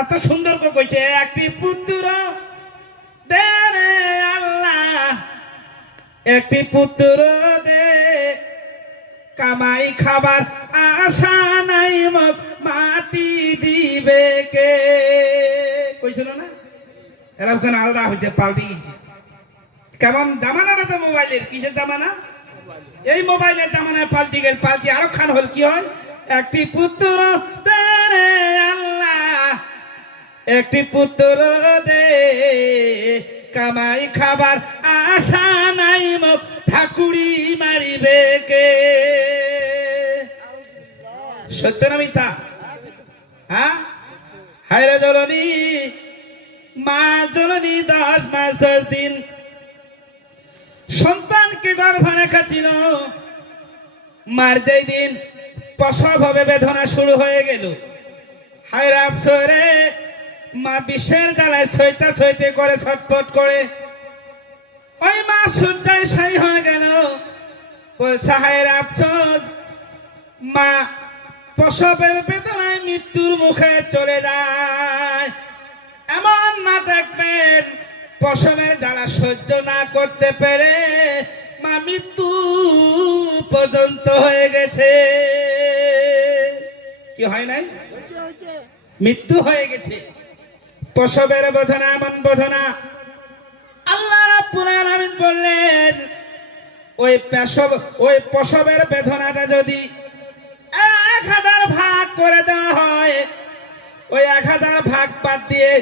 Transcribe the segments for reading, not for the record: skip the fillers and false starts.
এত সুন্দর করে কইছে, একটি পুত্র দে রে আল্লাহ, একটি পুত্র দে, কামাই খাবার আশা নাই মুখ মাটি দিবে কে। কইছিল না এরকম কেন আলাদা হয়েছে, পাল্টি গেছে। কেমন জামানাটা তো মোবাইলের, কিসের জামানা? এই মোবাইলের জামানায় পাল্টি গেল, পাল্টি আরো খান হল। কি হয়? একটি পুত্র দে রে আল্লাহ, একটি পুত্র দে, কামাই খাবার আশা নাই মুখ ঠাকুরি মারিবে কে। সত্য না মিথ্যা? হ্যাঁ, হায়রে জননী, মা জননী 10 মাস 10 দিন সন্তানকে গর্ভে রেখেছিল। মার যেই দিন প্রসব হবে বেদনা শুরু হয়ে গেল। হায়রে আফসোরে, মা বিষের জ্বালায় ছইটা ছইটে করে ছটফট করে। ওই মা সজ্জায় সাই হয়ে গেল। বলছে হায়রে আফসোস, মা প্রসবের বেদনায় মৃত্যুর মুখে চলে যায়। এমন মা দেখবেন প্রসবের জ্বালা সহ্য না করতে পেরে মা মৃত্যু পর্যন্ত হয়ে গেছে। কি হয় নাই? মৃত্যু হয়ে গেছে। প্রসবের বেদনা এমন বেদনা, আল্লাহ রাব্বুল আলামিন বললেন ওই প্রসবের বেদনাটা যদি 1000 ভাগ করে দেওয়া হয়, ওই 1000 ভাগ বাদ দিয়ে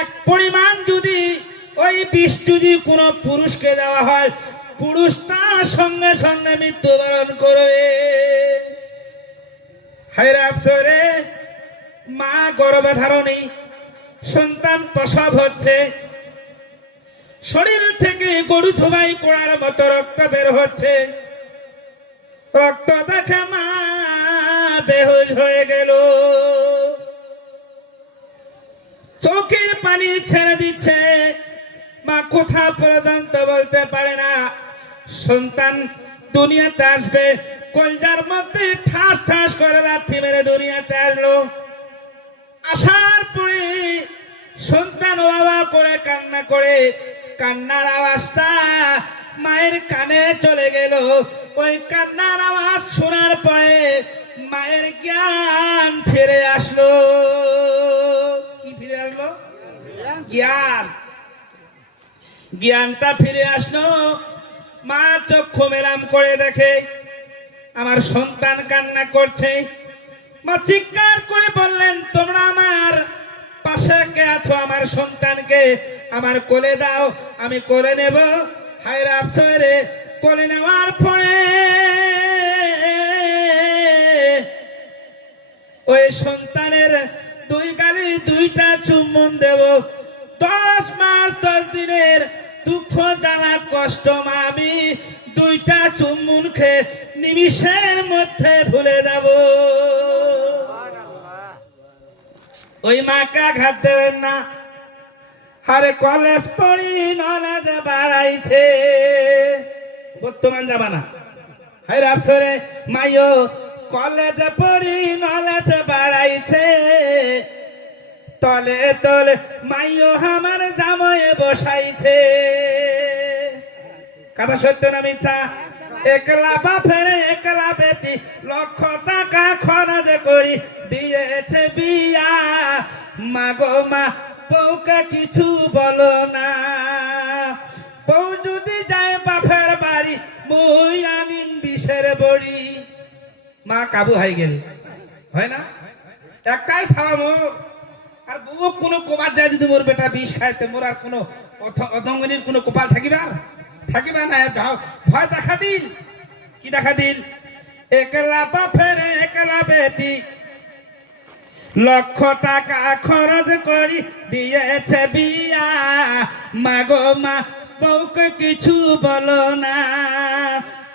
এক পরিমাণ যদি ওই বিষ যদি কোনো পুরুষকে দেওয়া হয়, পুরুষ তার সঙ্গে সঙ্গে মৃত্যুবরণ করবে। হায়রে আফসোরে, মা গর্ভে ধারণী, সন্তান প্রসব হচ্ছে, শরীর থেকে গরু ধোবাই করার মতো রক্ত বের হচ্ছে। রক্ত দেখে মা বেহুশ হয়ে গেল। চোখের পানি ছেড়ে দিচ্ছে, মা কোথা পর্যন্ত বলতে পারে না। সন্তান দুনিয়াতে আসবে, কলজার মধ্যে ঠাস ঠাস করে লাথি মেরে দুনিয়াতে আসলো। আসার পরে সন্তান বাবা করে কান্না করে, কান্নার আওয়াজটা মায়ের কানে চলে গেল। ওই কান্নার আওয়াজ শোনার পরে মায়ের জ্ঞান ফিরে আসলো। কি ফিরে আসলো? জ্ঞান। জ্ঞানটা ফিরে আসলো। মা চক্ষু মেলাম করে দেখে আমার সন্তান কান্না করছে। মা চিৎকার করে বললেন, তোমরা আমার পাশে কে আছো? আমার সন্তানকে আমার কোলে দাও, আমি কোলে নেব। হায়রে আফসোরে, কোলে নেওয়ার পরে ওই সন্তানের 2 গালে 2টা চুম্বন দেব। 10 মাস 10 দিনের দুঃখ জ্বালা কষ্ট মা আমি 2টা চুম্বন খেয়ে নিমিষের মধ্যে ভুলে যাব। ওই মাকে আঘাত দেবেন না। আরে কলেজ পড়ি নলেজ বাড়াইছে, বর্তমান জামানা। হায়রে আফসোরে, মাইও কলেজে পড়ি নলেজ বাড়াইছে, তলে তলে মাইও আমার জামাইয়ে বসাইছে। কথা সত্য না মিথ্যা? একলা বাপের একলা বেটি, লক্ষ টাকা খরচ করি দিয়েছে বিয়া। মাগো মা, বউকে কিছু বলো না। বউ যদি যায় বাপের বাড়ি, মই আনিম বিষের বড়ি। মা কাবু হয়ে গেল, হয় না? একটাই সালাম। আর বউ কোনো কোপার যায় যদি মোর বেটা বিষ খাইতে, মোর আর কোনো অধঙ্গনির কোনো কোপাল থাকিবা না। ভয় দেখা দিন। কি দেখা দিন? একলা বাপের একলা বেটি, লক্ষ টাকা খরচ করি দিয়েছে বিয়া। মাগো মা, বউকে কিছু বলো না।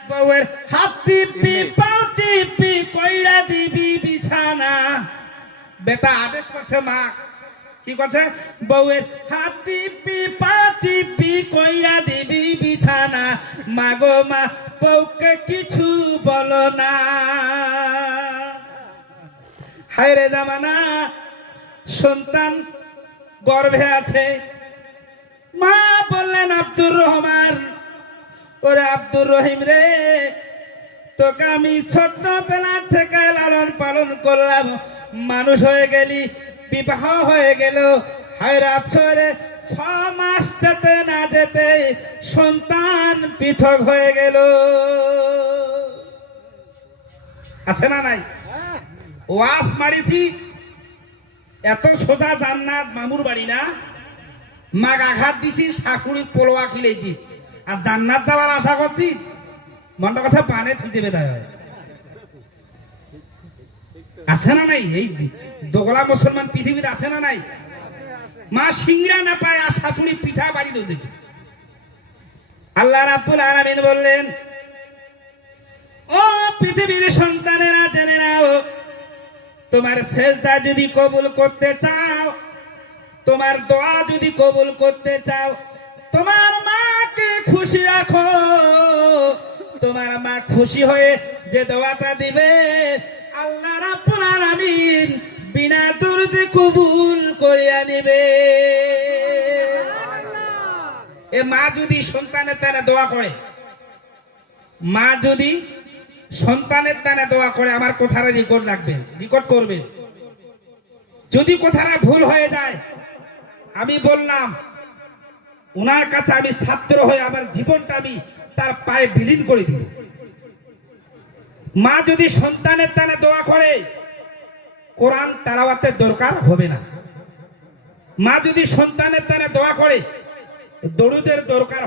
বউয়ের হাত টিপি পাও টিপি কইরা দিবি বিছানা। বেটা আদেশ করছে, মা কি করছে? বউয়ের হাত টিপি পা টিপি কইরা দিবি বিছানা। মাগো মা, বউকে কিছু বলো না। হায়রে জামানা, সন্তান গর্ভে আছে। মা বললেন, আব্দুর রহমান, ওরে আব্দুর রহিম রে, তোকে আমি ছোট্টবেলা থেকে লালন পালন করলাম, মানুষ হয়ে গেলি, বিবাহ হয়ে গেল, হায়রাত রে 6 মাস যেতে না যেতে সন্তান পৃথক হয়ে গেল। আছে না নাই? ওয়াস মারিছি, এত সোজা জান্নাত মামুর বাড়ি না, মাগ আঘাত দিছি, শাশুড়ি পোলোয়া খিলেছি, আর জান্নাত যাওয়ার আশা করছি, মনটা কথা পানে থুইতে বেদায় হয়। আছে না নাই? এই দোগলা মুসলমান পৃথিবীতে আছে না নাই? মা সিংড়া না পায় আর শাশুড়ি পিঠা বাড়ি দিচ্ছে। আল্লাহ রাব্বুল আলামিন বললেন, ও পৃথিবীর সন্তানেরা, জেনে নাও, তোমার সেজদা যদি কবুল করতে চাও, তোমার দোয়া যদি কবুল করতে চাও, তোমার মাকে খুশি রাখো। তোমার মা খুশি হয়ে যে দোয়াটা দিবে, আল্লাহ রাব্বুল আলামিন বিনা দরদে কবুল করিয়া নিবে। এ মা যদি সন্তানের দ্বারা দোয়া করে, মা যদি সন্তানের দ্বারা দোয়া করে, আমার কথাটা রেকর্ড রাখবেন, রেকর্ড করবেন। যদি কথাটা ভুল হয়ে যায়, আমি বললাম উনার কাছে আমি ছাত্র হয়ে আমার জীবনটা আমি তার পায়ে বিলীন করে দিব। মা যদি সন্তানের দ্বারা দোয়া করে, কোরআন তেলাওয়াতের দরকার হবে না। মা যদি সন্তানের দ্বারা দোয়া করে, দরুদের দরকার